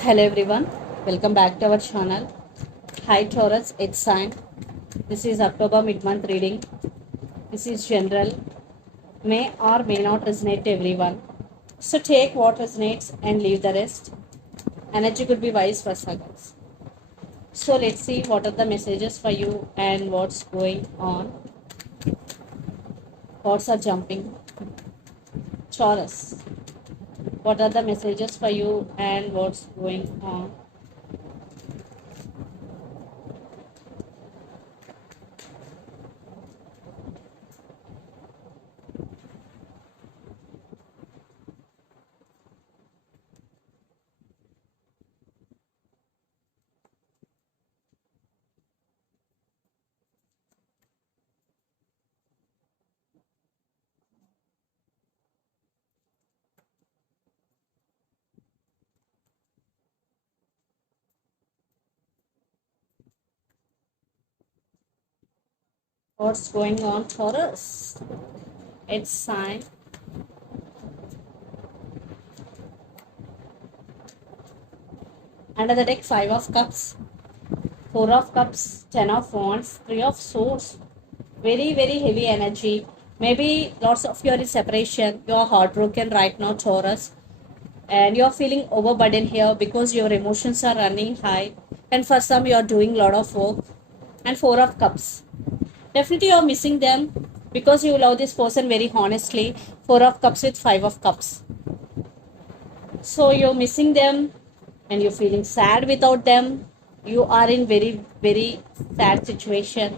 Hello everyone, welcome back to our channel. Hi Taurus, it's sign. This is October mid-month reading. This is general, may or may not resonate to everyone. So take what resonates and leave the rest. Energy could be vice versa, guys. So let's see what are the messages for you and what's going on. Thoughts are jumping. Taurus, what are the messages for you and what's going on? What's going on, Taurus? It's sign. Under the deck, 5 of cups, 4 of cups, 10 of wands, 3 of swords. Very, very heavy energy. Maybe lots of you are in separation. You are heartbroken right now, Taurus. And you are feeling overburdened here because your emotions are running high. And for some, you are doing a lot of work. And 4 of cups. Definitely, you are missing them because you love this person very honestly. 4 of cups with 5 of cups. So you're missing them and you're feeling sad without them. You are in very, very sad situation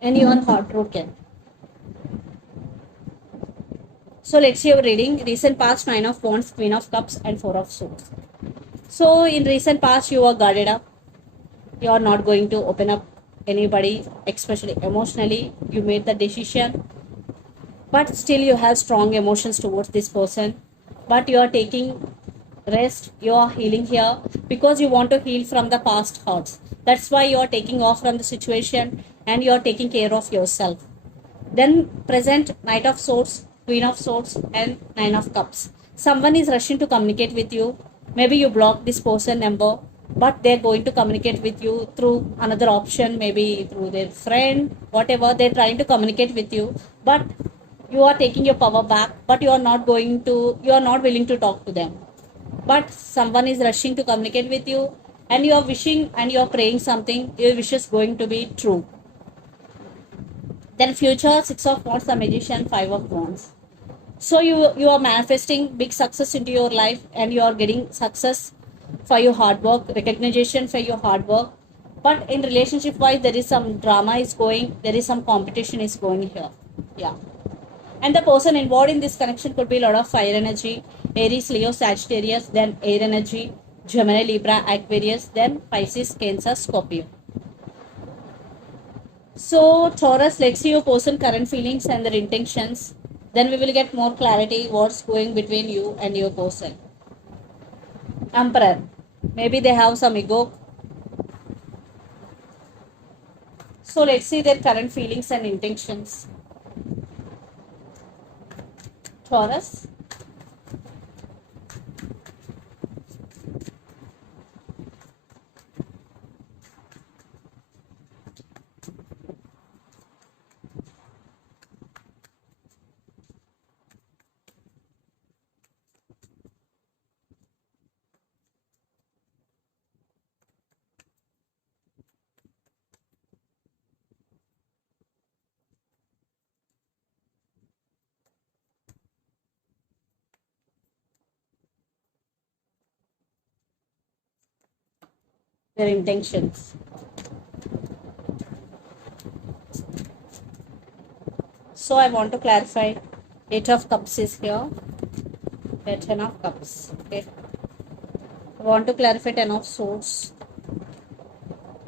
and you are heartbroken. So let's see your reading. Recent past, 9 of wands, queen of cups and 4 of swords. So in recent past, you are guarded up. You are not going to open up anybody, especially emotionally. You made the decision, but still you have strong emotions towards this person. But you are taking rest, you are healing here because you want to heal from the past hurts. That's why you are taking off from the situation and you are taking care of yourself. Then present, knight of swords, queen of swords and 9 of cups. Someone is rushing to communicate with you. Maybe you block this person number, but they're going to communicate with you through another option, maybe through their friend, whatever. They're trying to communicate with you, but you are taking your power back, but you are not willing to talk to them. But someone is rushing to communicate with you and you are wishing and you are praying something, your wish is going to be true. Then future, 6 of wands, the magician, 5 of wands. So you are manifesting big success into your life and you are getting success for your hard work, recognition for your hard work. But in relationship wise, there is some drama is going, there is some competition is going here. Yeah. And the person involved in this connection could be a lot of fire energy, Aries, Leo, Sagittarius, then air energy, Gemini, Libra, Aquarius, then Pisces, Cancer, Scorpio. So Taurus, let's see your person current feelings and their intentions. Then we will get more clarity what's going between you and your person. Emperor, maybe they have some ego. So let's see their current feelings and intentions. Taurus. Their intentions. So I want to clarify. 8 of cups is here. 10 of cups. Okay. I want to clarify 10 of swords.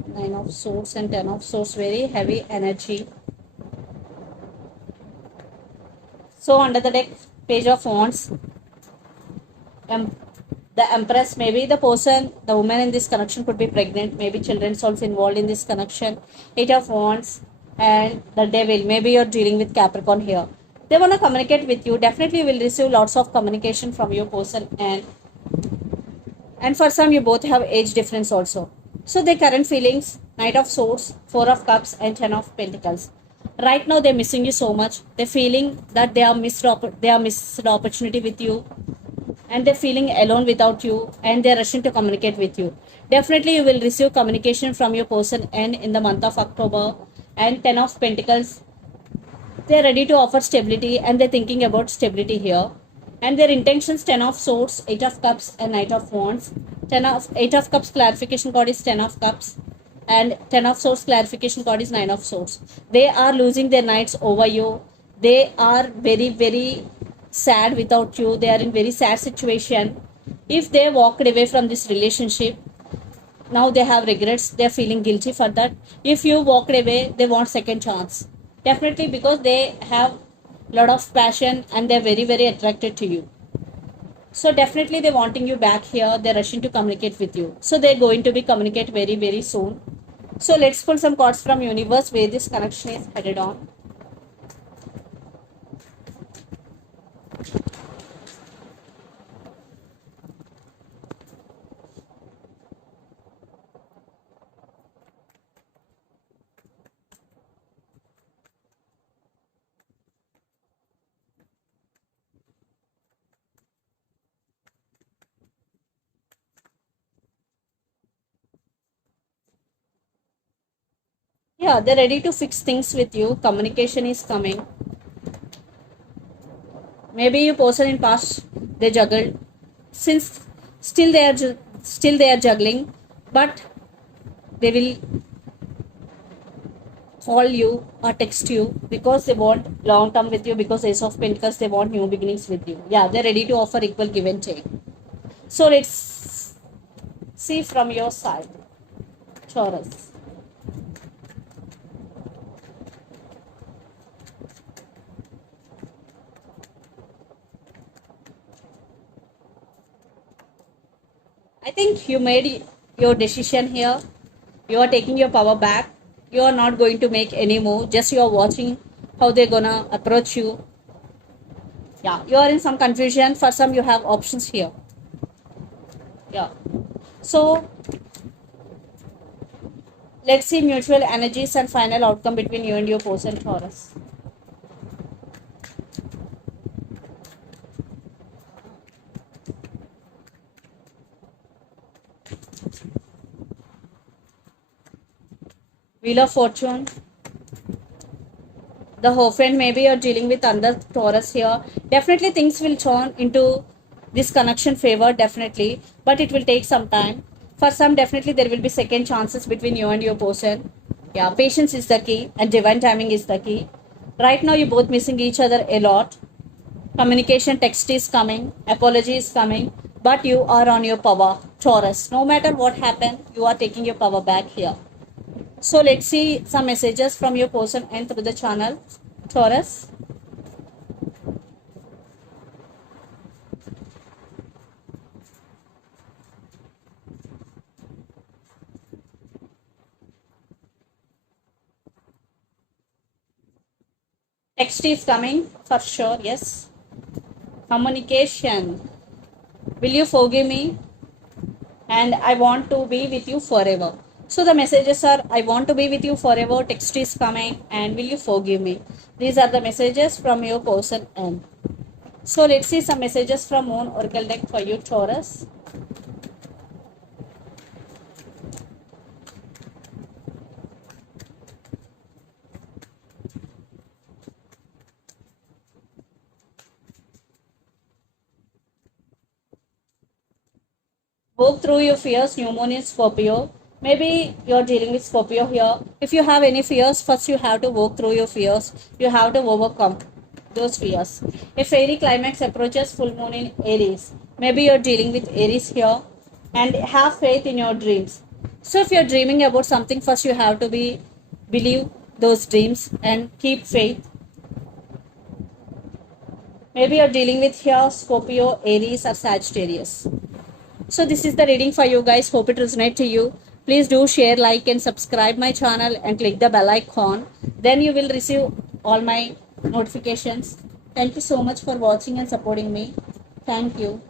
9 of swords and 10 of swords. Very heavy energy. So under the deck, page of wands. The empress, maybe the person, the woman in this connection could be pregnant, maybe children's also involved in this connection. 8 of wands and the devil, maybe you're dealing with Capricorn here. They want to communicate with you. Definitely you will receive lots of communication from your person, and for some you both have age difference also. So their current feelings: Knight of Swords, Four of Cups, and Ten of Pentacles. Right now they're missing you so much. They're feeling that they are missed opportunity with you, and they're feeling alone without you, and they're rushing to communicate with you. Definitely you will receive communication from your person and in the month of October. And Ten of Pentacles, they're ready to offer stability, and they're thinking about stability here. And their intentions: Ten of Swords, Eight of Cups, and Knight of Wands. Eight of Cups clarification card is Ten of Cups, and Ten of Swords clarification card is Nine of Swords. They are losing their knights over you. They are very, very sad without you. They are in very sad situation. If they walked away from this relationship, now they have regrets. They are feeling guilty for that. If you walked away, they want second chance. Definitely, because they have lot of passion and they're very, very attracted to you. So definitely they're wanting you back here. They're rushing to communicate with you. So they're going to be communicate very, very soon. So let's pull some cards from universe where this connection is headed on. Yeah, they're ready to fix things with you. Communication is coming. Maybe your person in past they juggled, since still they are juggling, but they will call you or text you because they want long term with you, because Ace of Pentacles, they want new beginnings with you. Yeah, they're ready to offer equal give and take. So let's see from your side, Taurus. I think you made your decision here. You are taking your power back. You are not going to make any move. Just you are watching how they're gonna approach you. Yeah, you are in some confusion. For some, you have options here. Yeah. So let's see mutual energies and final outcome between you and your person, Taurus. Wheel of Fortune. The Hierophant, maybe you're dealing with under Taurus here. Definitely things will turn into this connection favor, definitely, but it will take some time. For some, definitely there will be second chances between you and your person. Yeah, patience is the key and divine timing is the key. Right now, you're both missing each other a lot. Communication text is coming, apology is coming, but you are on your power, Taurus. No matter what happened, you are taking your power back here. So let's see some messages from your person and through the channel, Taurus. Text is coming for sure, yes. Communication. Will you forgive me? And I want to be with you forever. So the messages are: I want to be with you forever, text is coming, and will you forgive me? These are the messages from your person and. So let's see some messages from Moon Oracle deck for you, Taurus. Walk through your fears, new moon in Scorpio. Maybe you're dealing with Scorpio here. If you have any fears, first you have to walk through your fears. You have to overcome those fears. If fairy climax approaches, full moon in Aries. Maybe you're dealing with Aries here, and have faith in your dreams. So if you're dreaming about something, first you have to believe those dreams and keep faith. Maybe you're dealing with here Scorpio, Aries, or Sagittarius. So this is the reading for you guys. Hope it resonates to you. Please do share, like, and subscribe my channel and click the bell icon. Then you will receive all my notifications. Thank you so much for watching and supporting me. Thank you.